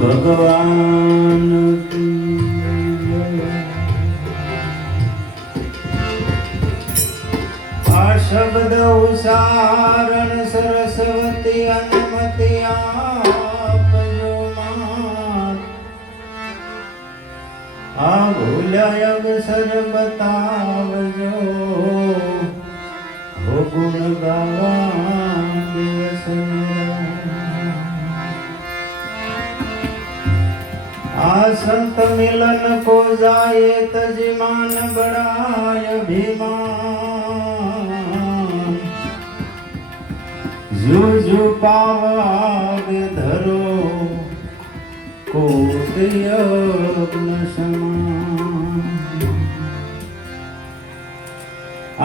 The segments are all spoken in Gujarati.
ભગવાન. આ શબ્દ ઉસારણ સરસ્વતી અનુમતિ આપજો. આ ભૂલ્યા અવસર બતાવજો હો ગાવા દિવસ મિલન કો જાયે તજમાન બડાય અભિમાન. જુ જુ પાવાગે ધરો કોટયજ્ઞ સમાન.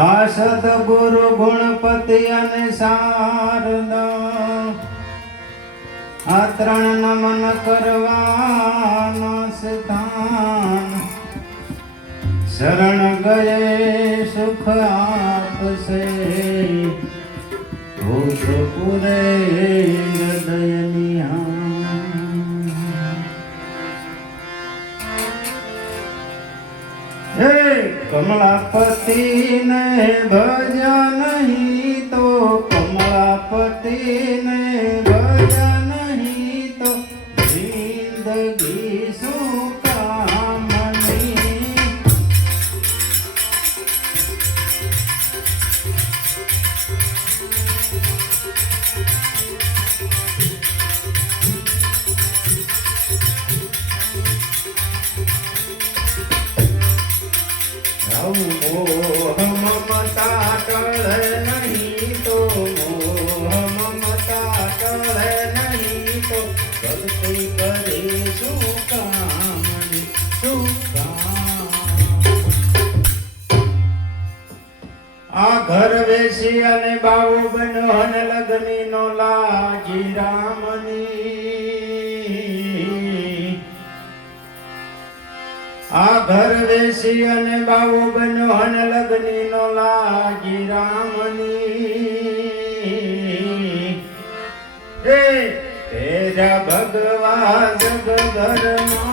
આ સદગુરુ ગુણપતિ અને શારદા, આ ત્રણ નમન કરવાના સ્થાન શરણ ગયે, સુખ આપશે. ભૂત પુરે હૃદય નિહાન હે કમલાપતિ ને ભજા નહીં તો કમલાપતિ અને બાવો બનો અને લગની નો લાજી રામની. આ ઘર વેસી અને બાવો બનો અને લગની નો લાગી રામની. હે તેજા ભગવા જગ માયો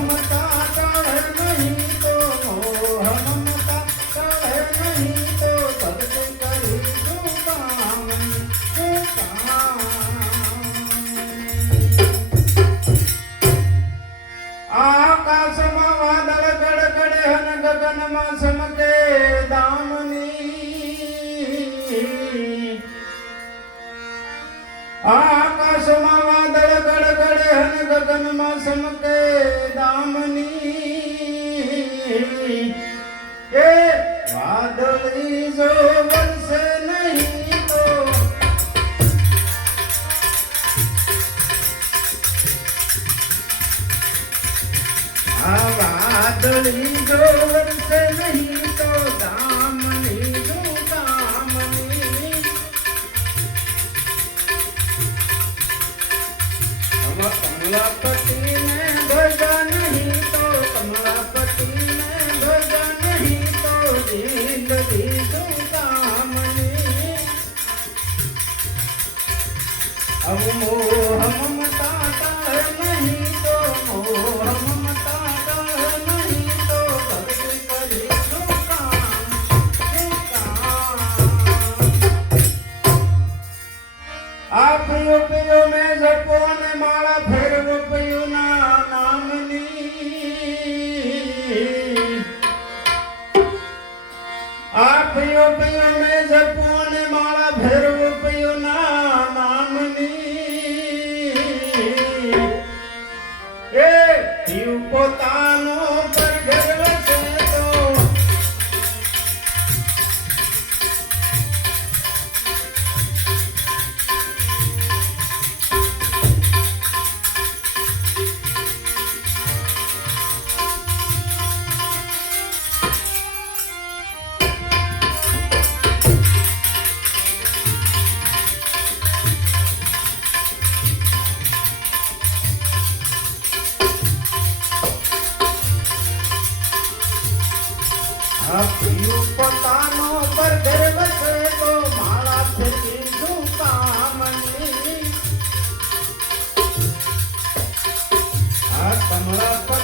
ગગનમાં સમકે દામની હવે કમલાપતિને ભજા નહીં Open your mouth. અપિયું પોતાનો પર ગર્વ કરે તો માળા ફેરી દું કામની આ કમળા પર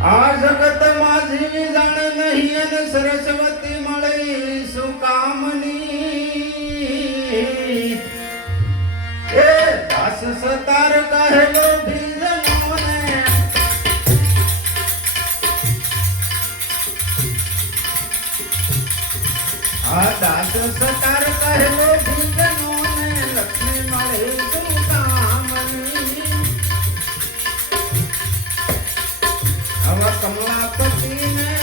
આ જગતમાં જીવી જાણે નહીં અને સરસ્વતી મળી શું કામની એ દાસ સતાર કહેલો ભીજનોને. આ દાસ સતાર કહેલો ભીજનોને I'm not me now.